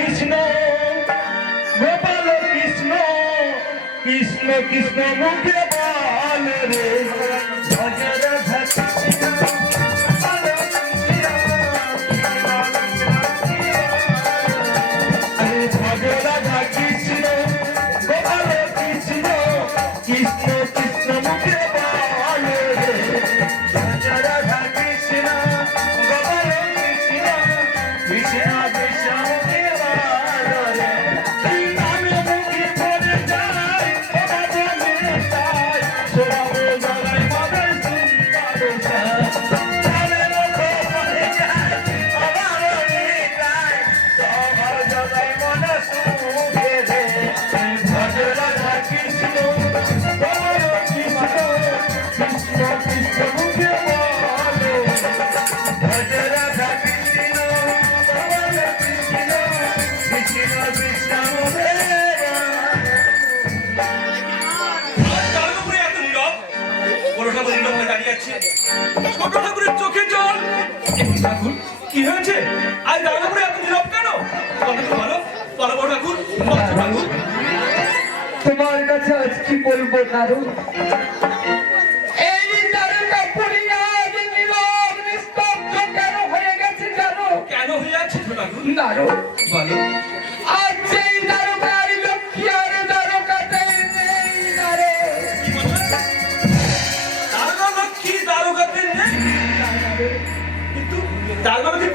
कृष्ण गोपाल कृष्ण कृष्ण कृष्ण मुखे बाल रे भज राधा कृष्ण भज राधा कृष्ण गोपाल कृष्ण कृष्ण कृष्ण मुखे बाल रे भज राधा कृष्ण गोपाल कृष्ण कृष्ण ছোট ঠাকুরের চোখে জল ঠাকুর কি হয়েছে আজ দারুণপুরে এত নীরব কেন বলো বলো বড় ঠাকুর ঠাকুর তোমার কাছে আজ কি বলবো দারুণ এই দারুণটা পড়িয়া আজ নীরব নিস্তব্ধ কেন হয়ে গেছে জানো কেন হয়ে যাচ্ছে ছোট ঠাকুর দারুণ বলো আজ সেই দারুণার লক্ষ্মী আর দারুকাতে নেই দারে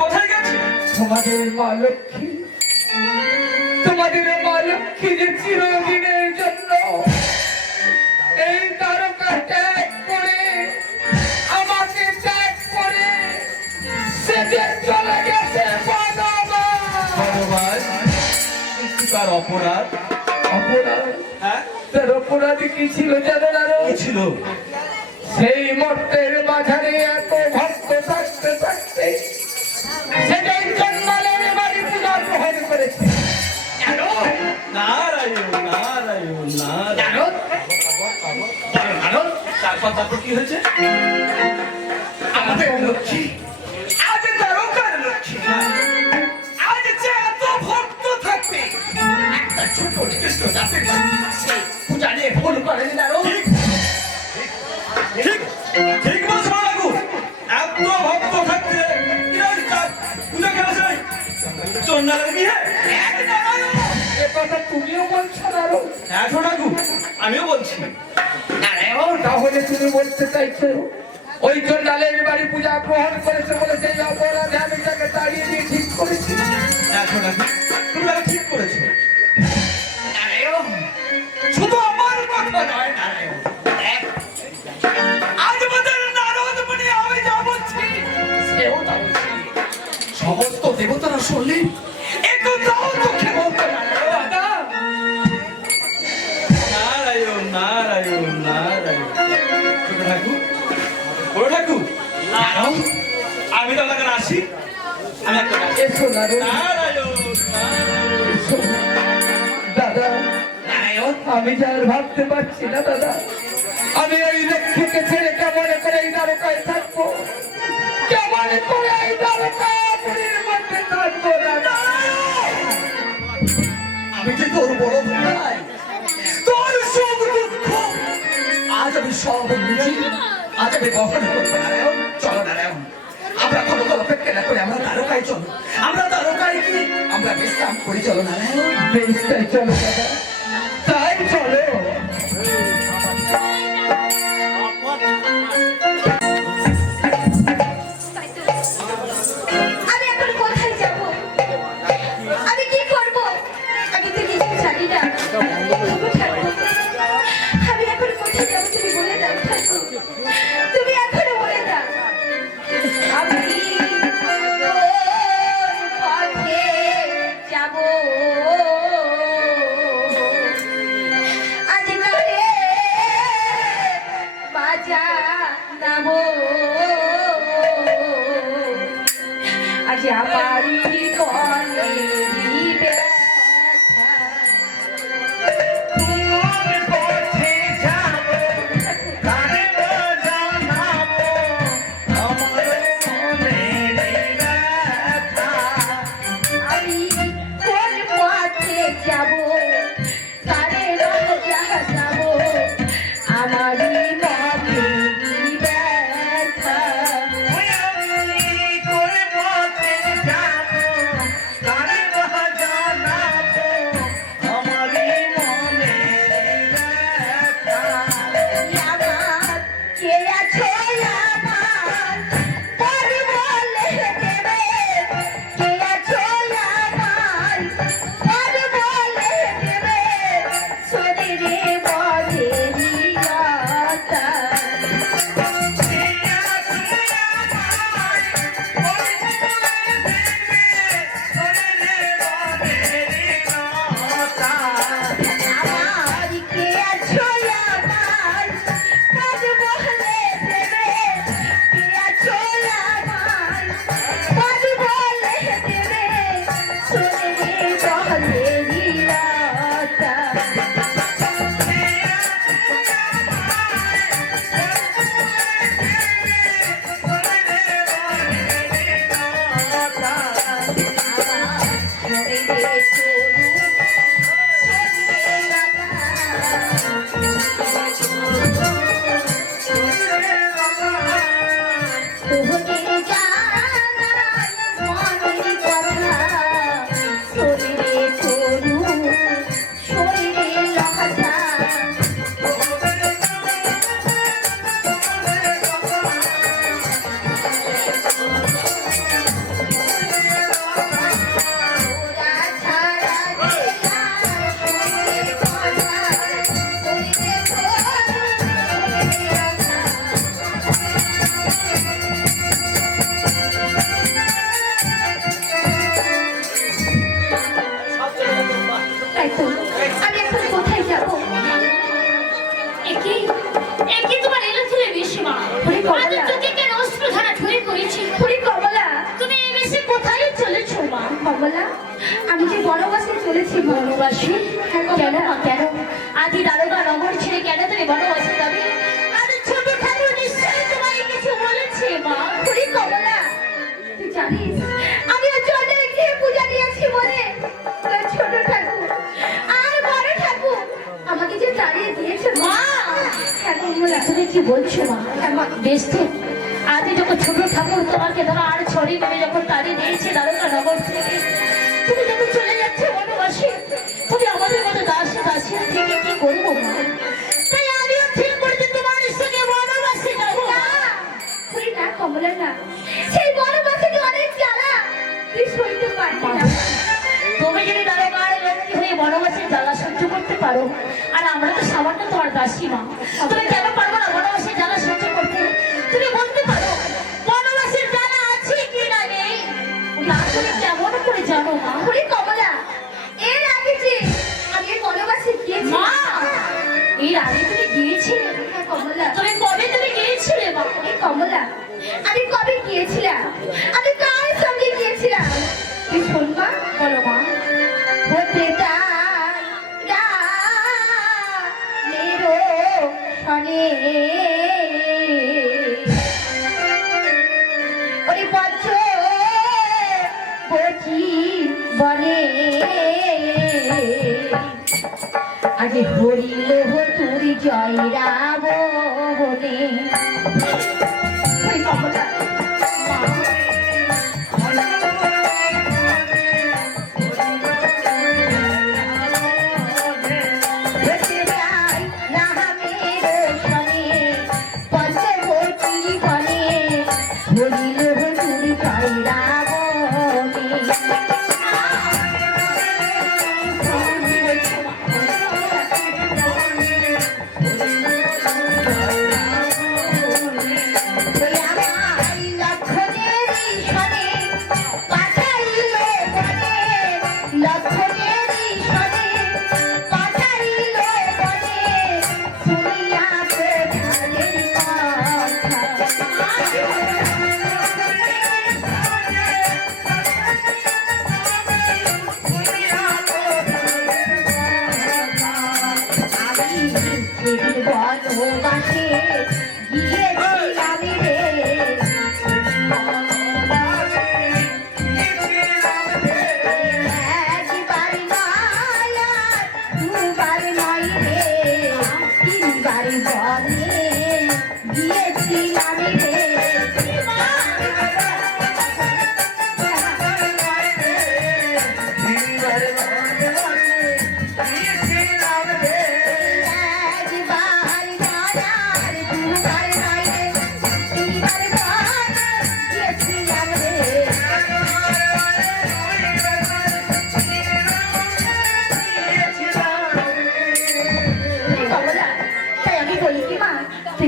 কোথায় গেছে তোমাদের মা লক্ষ্মী যে চিরদিনের জন্য এই তারকা ত্যাগ করে আমাকে ত্যাগ করে সে যে চলে গেছে ভগবান তার অপরাধ অপরাধ হ্যাঁ মর্তে কি ছিল জানো নারদ? কি ছিল? সেই মর্তের মাঝারে এত ভক্ত থাকতে থাকতে সেটাই জন্মালের বাড়ি পূজা গ্রহণ করেছে। নারায়ণ নারায়ণ নারায়ণ। জানো নারদ, তারপর কি হয়েছে? আমাদের লক্ষ্মী আজ দ্বারকার লক্ষ্মী আজ যে এত ভক্ত থাকবে একটা ছোট নির্দিষ্ট জাতির সেই পূজা নিয়ে ভুল করেন নারদ। ঠিক ঠিক বলছো বাবু। এত ভক্ত থাকতে পূজা কেন চাই? চন্ডালের বিয়ে? এ কথা তুমিও বলছো নারদ? হ্যাঁ ঠাকুর, আমিও বলছি। নারায়ণ, তাহলে তুমি বলতে চাইছো ওই চন্ডালের বাড়ি পূজা গ্রহণ করেছে বলে সেই অপরাধে আমি তাকে তাড়িয়ে দিয়ে ঠিক করেছি? হ্যাঁ ঠাকুর, তুমি তাহলে ঠিক করেছো। নারায়ণ, শুধু আমার কথা নয় নারায়ণ, দেখ, আজ আমাদের নারদ মুনি আমি যা বলছি সেও তা বলছি। সমস্ত দেবতারা শুনলে একটু তাও দুঃখে বলতো নারায়ণ। নারায়ণ নারায়ণ নারায়ণ। ছোট ঠাকুর, বড় ঠাকুর, নারায়ণ, আমি তো আপনাকে আসি। আমি একটা গান। এসো নারায়ণ, নারায়ণ নারায়ণ। এসো। দাদা, নারায়ণ, আমি যা আর ভাবতে পারছি না দাদা। আমি ওই লক্ষ্মীকে ছেড়ে কেমন করে এই দ্বারকায় থাকবো, কেমন করে এই দ্বারকাপুরীর মধ্যে থাকবো দাদা। আমি যে তোর বড় ভাই, তোর সুখ দুঃখ আজ আমি সব বুঝি, আজ আমি বহন করবো। নারায়ণ, চলো নারায়ণ, আমরা কোনো অপেক্ষা না করে আমরা দ্বারকায় চলো। আমরা দ্বারকায় গিয়ে আমরা বিশ্রাম করি। চলো নারায়ণ। বেশ, তাই চলো দাদা, তাই চলো। আমি এখন কোথায় যাব? আমি কি করব? আমি তো কিছু জানি না। ঠাকুর, আমি এখন কোথায় যাব তুমি বলে দাও ঠাকুর। তুমি এখন বলে দাও। আমি কোন পথে যাব? আজকালে বাজার নামো আজ আমারই তলে দিবে আমি কোন পথে যাব? কারে রাজা যাব? আমারই মনে ব্যথা। আমার কে আছো আমার পর বলে দেবে, কে আছো আমার পর বলে দেবে, শরীরে বলেরি কথা। আমার কে আছো আমার পর বলে দেবে, কে আছো আমার পর বলে দেবে, শরীরে বলেরি কথা। দিয়েছি বনবাসী। কেন মা কেন? আদি দারোগা নগর ছেড়ে কেন তুমি বনবাসে যাবে? আদি ছোট ঠাকুর নিশ্চয়ই তোমায় কিছু বলেছে মা। খুড়ি কমলা, তুই জানিস আমি চলে গিয়ে পূজা দিয়েছি বলে তোর ছোট ঠাকুর আর বড় ঠাকুর আমাকে যে তাড়িয়ে দিয়েছে মা। হ্যাঁ কমলা, তুমি কি বলছো মা? বেশ তো, আদি যখন ছোট ঠাকুর তোমাকে ধরো আর ছড়ি মেরে যখন তাড়িয়ে দিয়েছে দারোগা নগর থেকে, তুমি যখন চলে যাচ্ছে বনবাসে, তুমি আমাদের মতো দাসী দাসীরা থেকে কি করবো মা? তাই আমিও ঠিক করেছি তোমার সঙ্গে বনবাসে যাবো। না খুড়ি না কমলা না, সেই বনবাসে যে অনেক জ্বালা তুই সইতে পারবি না। তুমি যদি দারোগার লক্ষ্মী হয়ে বনবাসের জ্বালা সহ্য করতে পারো, আর আমরা তো সামান্য তোমার দাসী মা, তুমি কেন পারবো না বনবাসের জ্বালা সহ্য করতে? তুমি বলতে পারো বনবাসের জ্বালা আছে কি না নেই? না তুমি কেমন করে জানো মা? খুড়ি কমলা, এর আগে যে আমি বনবাসে গিয়েছি মা। এর আগে তুমি গিয়েছিলে? হ্যাঁ কমলা। তুমি কবে তুমি গিয়েছিলে মা? কমলা, আমি কবে গিয়েছিলাম? আমি কার সঙ্গে গিয়েছিলাম তুই শোন মা। বলো মা। হতে চাই না মেরো শনে ওরে বচ্চ বচি বনে আজ হরিল তুর জয় রাম বনে। ওই কমলা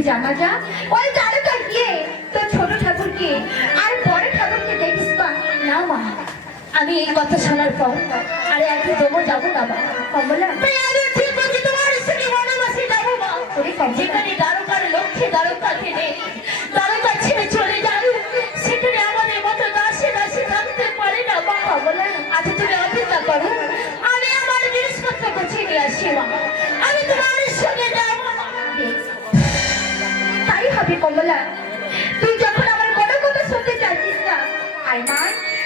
জানা যা ওই দারোগা গিয়ে তোর ছোট ঠাকুরকে আর বড় ঠাকুরকে দেখিস মা। না মা, আমি এই কথা শোনার পর আরে আগে দেবো যাবো না মা। কমলা, আমি ঠিক বলছি তোমার সঙ্গে বনবাসে যাবো মা। যেখানে দারোগার লক্ষ্যে দারোগা খেলে দারোগা ছেড়ে চলে যাবে, সেখানে আমাদের মতো দাসে দাসে থাকতে পারে না মা। কমলা, আজ তুমি অপেক্ষা করো, আমি আমার জিনিসপত্র গুছিয়ে নিয়ে আসি মা। আমি তোমার সঙ্গে যাবো মা। তাই হবে কমলা, তুই যখন আমার বড় কথা শুনতে চাইছিস না, আয় মা,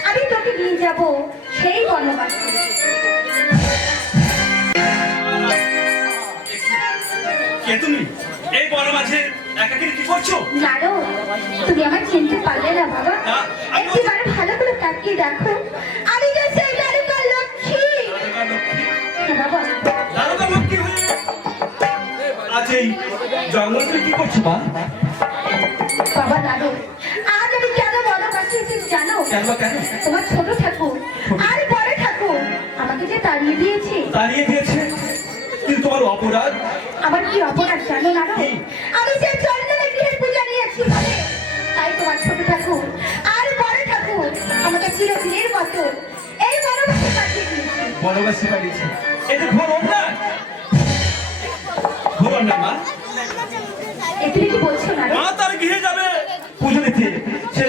আমি তোকে নিয়ে যাব সেই বনবাসে। কে তুমি? এই বনবাসে একাকিনী কি করছো? নারো, তুমি আমার চিনতে পারলে না বাবা? না, আমি একবারে ভালো করে তাকিয়ে দেখো, আমি যে সেই দারোগা লক্ষ্মী। দারোগা লক্ষ্মী? হ্যাঁ বাবা। দারোগা লক্ষ্মী হয়ে আজ এই জঙ্গলে কি করছো মা? বাবা নারো, আজ আমি কেন বনবাসে এসেছি জানো? কেন কেন? তোমার ছোট ঠাকুর আর বড় ঠাকুর আমাকে যে তাড়িয়ে দিয়েছে। তাড়িয়ে দিয়েছে? কিন্তু তোমার অপরাধ? আমার কি অপরাধ জানো না? আমি যে চন্দনে গৃহে পূজা নিয়েছি বলে তাই তোমার ছোট ঠাকুর আর বড় ঠাকুর আমাকে চিরদিনের মতো এই বনবাসে পাঠিয়ে দিয়েছে। বনবাসে পাঠিয়েছে? এটা ঘোর অন্যায়। ঘোর অন্যায় মা। তুমি কি বলছো না? মা তার গৃহে যাবে পুজো দিতে, সে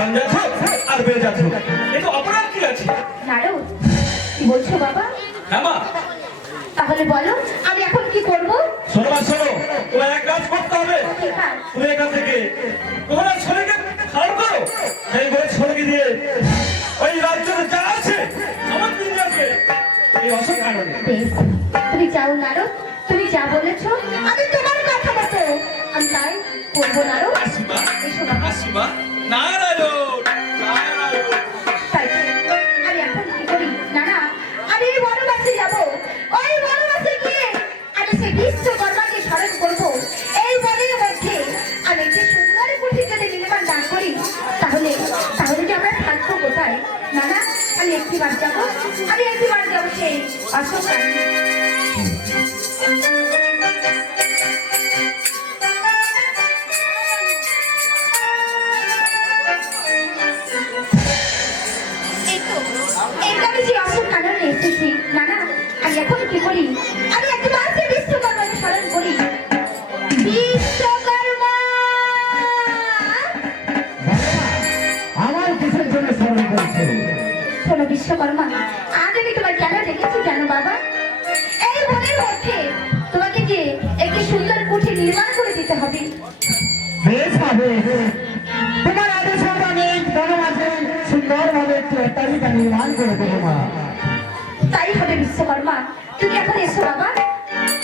অঞ্জাত হোক আর বেজাত হোক, এটা অপরাধ কি আছে? নারদ, কি বলছো বাবা? হ্যাঁ মা, তাহলে বলো আমি এখন কি করবো? শোনো মা শোনো, তোমার এক কাজ করতে হবে। কি কাজ? তুমি এখান থেকে তোমার ছেলেকে খাড় করো, সেই ঘরে ছেলেকে দিয়ে ওই রাজ্যে যা আছে আমার দিন যাবে এই অসুখ কারণে। বেশ, তুমি যাও নারদ, তুমি যা বলেছো আমি তোমার কথা মতো আমি তাই করবো নারদ। আসিমা, এসো বাবা। আসিমা, নারায়ণ, নারায়ণ। তাই আমি এখন কি করি নানা, আমি এই বনবাসে যাবো, ওই বনবাসে গিয়ে আমি সেই বিশ্বকর্মাকে স্মরণ করবো। এই বনের মধ্যে আমি একটি সুন্দর কুঠি যদি নির্মাণ না করি তাহলে তাহলে যে আমরা থাকবো কোথায় নানা? আমি একটিবার যাবো, আমি একটিবার যাবো সেই অশোক কাননে। এই তো, এই তো আমি সেই অশোক কাননে এসেছি নানা। আমি এখন কি করি? আমি একটিবার সেই বিশ্বকর্মাকে স্মরণ করি। বিশ্বকর্মা! আমার কিসের জন্য স্মরণ করছো? শোনো বিশ্বকর্মা, আজ আমি তোমার কেন ডেকেছি জানো বাবা? এই বনের মধ্যে তোমাকে যে একটি সুন্দর কুঠি নির্মাণ করে দিতে হবে। বেশ হবে, তোমার আদেশ হবে আমি এই বনবাসে সুন্দরভাবে একটি অট্টালিকা নির্মাণ করে দেবো মা। তাই হবে বিশ্বকর্মা, তুমি এখন এসো বাবা।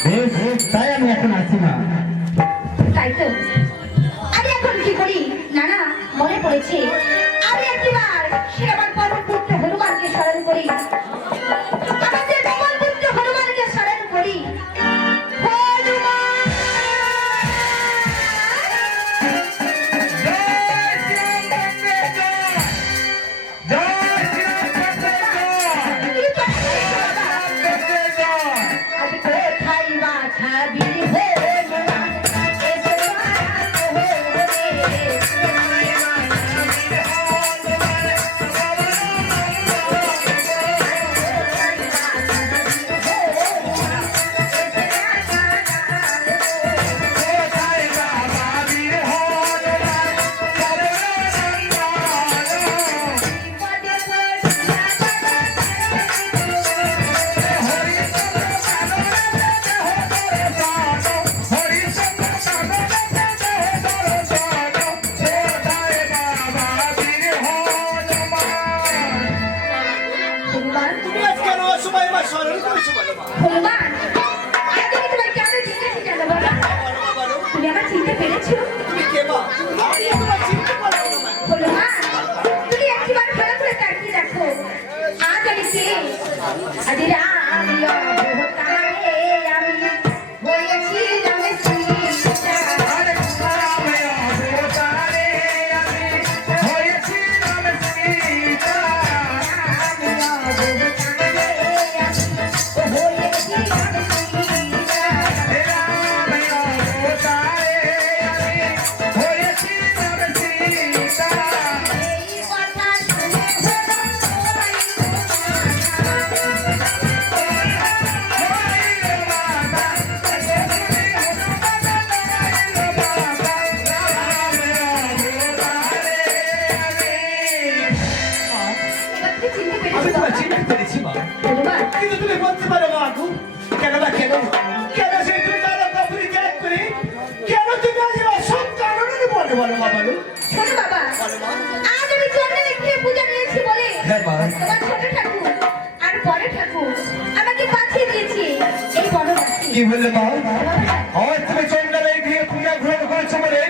বেশ, তাই আমি এখন আসি মা। তাই তো আমি এখন কি করি নানা, মনে পড়েছে আমি একটিবার সে আমার পরম পুত্র হনুমানকে স্মরণ করি, আমাদের পরম পুত্র হনুমানকে স্মরণ করি। হনুমান! তুমি তো এসো বাবা। আমি কোথায় বাছাবি হনুমান, এসো হনুমান, তুমি আজ কেন অসময় আমার স্মরণ করেছো বলো মা? হনুমান, আজ আমি তোমার কেন ডেকেছি জানো বাবা? বলো মা, বলো। তুমি আমার চিনতে পেরেছো? তুমি কে মা? আমি তোমার চিনতে পারবো না মা। হনুমান, তুমি একবার ভালো করে তাকিয়ে দেখো, আজ আমি কে? আজ রাম অবতারে আমি হয়েছি রামে সীতা। আমি তোমার চিনতে পেরেছি মা। কিন্তু তুমি বলতে পারো মা আগু, কেন বা কেন? কেন সেই তুমি দাদা বাবুরি ত্যাগ করে কেন তুমি আজ অসৎ কারণে বলো বলো মা, বলো। শোনো বাবা, বলো মা। আজ আমি চন্দ্রের একটি পূজা নিয়েছি বলে হ্যাঁ মা। তোমার ছোট ঠাকুর আর বড় ঠাকুর আমাকে পাঠিয়ে দিয়েছে এই বনবাসী। কি বললে মা? আমার তুমি চন্দ্রের এই গৃহে পূজা গ্রহণ করেছো বলে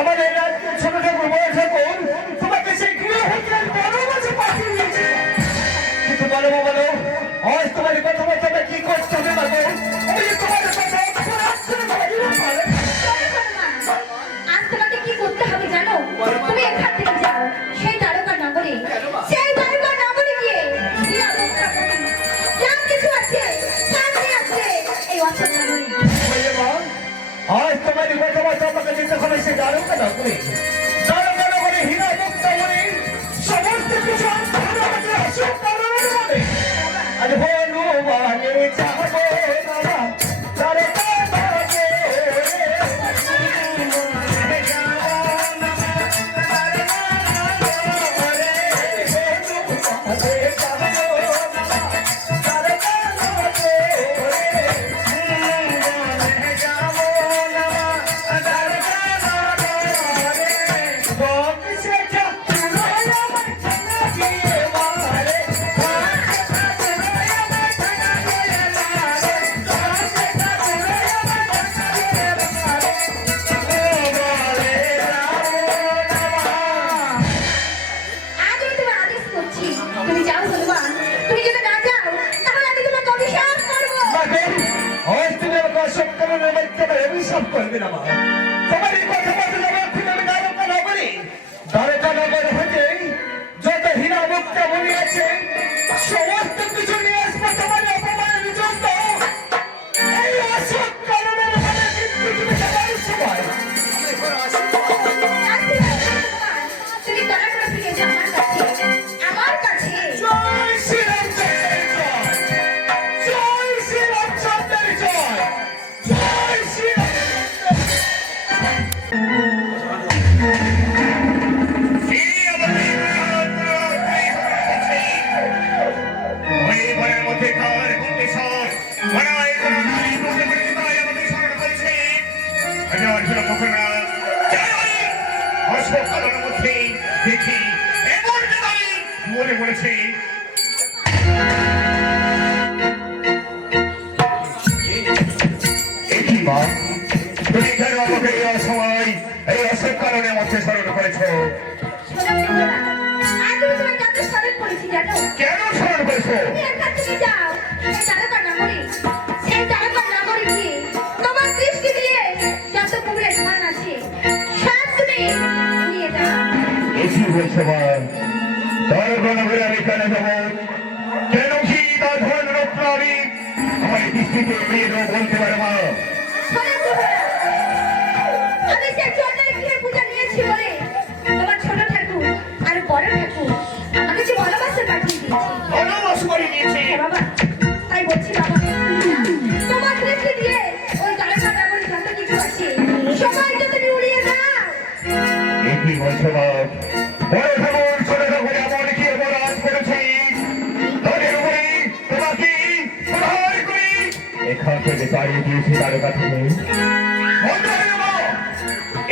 আমাদের রাজ্যের ছোট ঠাকুর বড় ঠাকুর তোমাকে সেই গৃহ হতে বনবাসে পাঠিয়ে দিয়েছে। কিন্তু বলো মা, বলো আজ তোমার কথা মতো আমি কি করতে হবে বলো? আমি যে তোমার কথা অপরাধ করে ভাবিও বলে। শোনো হনুমান, আজ তোমাকে কি করতে হবে জানো? তুমি এখান থেকে যাও সেই দ্বারকা নগরে, সেই দ্বারকা নগরে গিয়ে হীরা মুক্তা মণি যা কিছু আছে সব নিয়ে আসবে এই অশোক নগরে। বললে মা, আজ তোমার কথা মতো আমাকে যেতে হবে সে দ্বারকা নগরে। দ্বারকা নগরে হীরা মুক্তা মণি সমস্ত কিছু আনতে হবে আমাকে অশোক নগরের মধ্যে। আজ হনুমানে যাবো বাবা, দ্বারকা নগরে। হনুমানে যাবো বাবা, দ্বারকা নগরে। হনুমানে যাবো বাবা, দ্বারকা নগরে। সব করবে না মা। তোমার এই কথা মতো যখন আমি দ্বারকা নগরে, দ্বারকা নগর হতে যত হীরা মুক্তা মনে আছে সমস্ত কিছু নিয়ে আসবো তোমার অপমানের জন্য। এই অসৎ কারণের ফলে কিন্তু তুমি যাবার সময় তুমি দয়া করে ফিরে এসো আমার কাছে, আমার কাছে। জয় শ্রীরামচন্দ্রের জয়, জয় শ্রীরামচন্দ্রের জয়, জয় শ্রীরামচন্দ্র। দেখি এমন আমি মনে পড়েছি মা, তুমি কেন আমাকে এই অসময় এই অসৎ কারণের মধ্যে স্মরণ করেছো? শোনো বন্ধুরা, আজ আমি তোমার কাছে স্মরণ করেছি জানো? কেন স্মরণ করেছো? তুমি এখান থেকে যাও, এই দ্বারকা নগরে, সেই দ্বারকা নগরে গিয়ে তোমার দৃষ্টি দিয়ে যত কুবেরের ধন আছে সব তুমি নিয়ে যাও। এ কি বলছো মা? দ্বারকা নগরে আমি কেন যাবো? কেন কি তার ধন রত্ন আমি আমার দৃষ্টিতে নিয়ে দেবো বলতে পারে মা? শোনো বন্ধুরা, আমি সেই চন্দ্রের গৃহে পূজা নিয়েছি বলে তোমার ছোট ঠাকুর আর বড় ঠাকুর আমাকে যে ভালোবাসা পাঠিয়ে দিয়েছে। বনবাস করে নিয়েছে হ্যাঁ বাবা, তাই বলছি বাবা, তোমার দৃষ্টি দিয়ে ওই দ্বারকা নগরে যত কিছু আছে সবাইকে তুমি উড়িয়ে দাও। এ কি বলছো মা? বড় ঠাকুর ছোট ঠাকুর এমন কি অপরাধ করেছি তাদের উপরে তোমাকে প্রহার করি এখান থেকে তাড়িয়ে দিয়েছি দ্বারকা থেকে। বন্ধ হয়ে মা,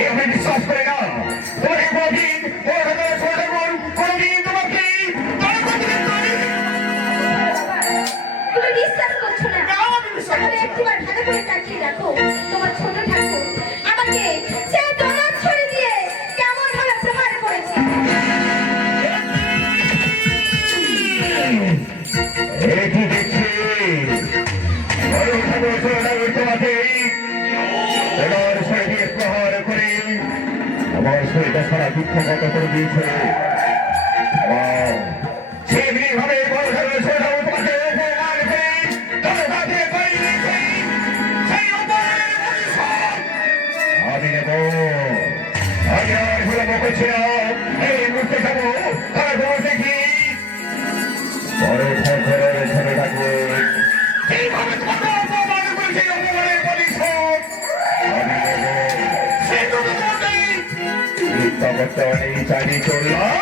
এ আমি বিশ্বাস করি না। তোমাকে কোনদিন বড় ঠাকুর ছোট ঠাকুর কোনদিন তোমাকে দ্বারকা থেকে তাড়িয়ে বাবা, তুমি বিশ্বাস করছো না? তাহলে একটিবার ভালো করে তাকিয়ে দেখো, তোমার ছোট ঠাকুর আমাকে সে দোলন ছড়ে দিয়ে কেমন ভাবে প্রহার করেছে। এটি দেখছি বড় ঠাকুর ছোট ঠাকুর তোমাকে ওনার শরীরে প্রহার করে আমার শরীরটা সারা দুঃখগত করে দিয়েছে। মা, সেমনি ভাবে বড় ঠাকুর ছোট ঠাকুর তোমাকে অপমান করে তার কাছে পাঠিয়ে দিয়েছে। সেই অপমানের প্রতিশোধ আমি নেব। আমি আর বিলম্ব করছি না, এই মুহূর্তে যাবো তার ঘর দেখি বড় ঠাকুরের ছোট ঠাকুর এইভাবে তোমাকে অপমান করেছে, অপমানের প্রতিশোধ আমি নেব। সেটুকু বলেই মিথ্যা করতে অনেক চালিয়ে চললাম।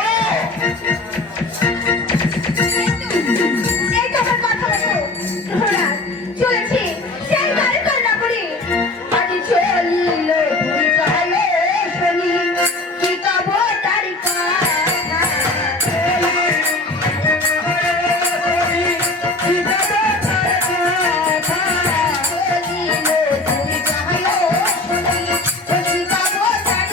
এই তোমার কথা মতো ঘোড়া চলেছে সেই দ্বারকা নগরে। আজ চলিল দুই গায়ে শনি, কি কব তার কথা। চলিল দুই গায়ে শনি, কি কব তার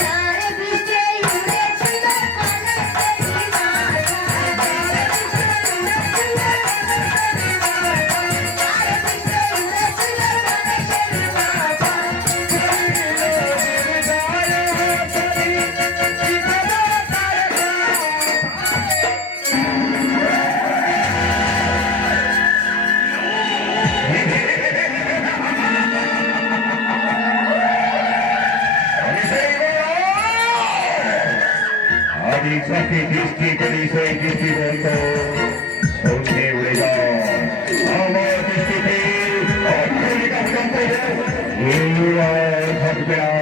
চারে বৃষ্টি উড়েছিল কাননের মাথা। চারে বৃষ্টি উড়েছিল কাননের মাথা। আমি যাকে দৃষ্টি করি সেই দৃষ্টি বলতো সন্ধে উড়ে যাও। আমার দৃষ্টিতে অর্থনিকা ভূকম্প থাকবে না।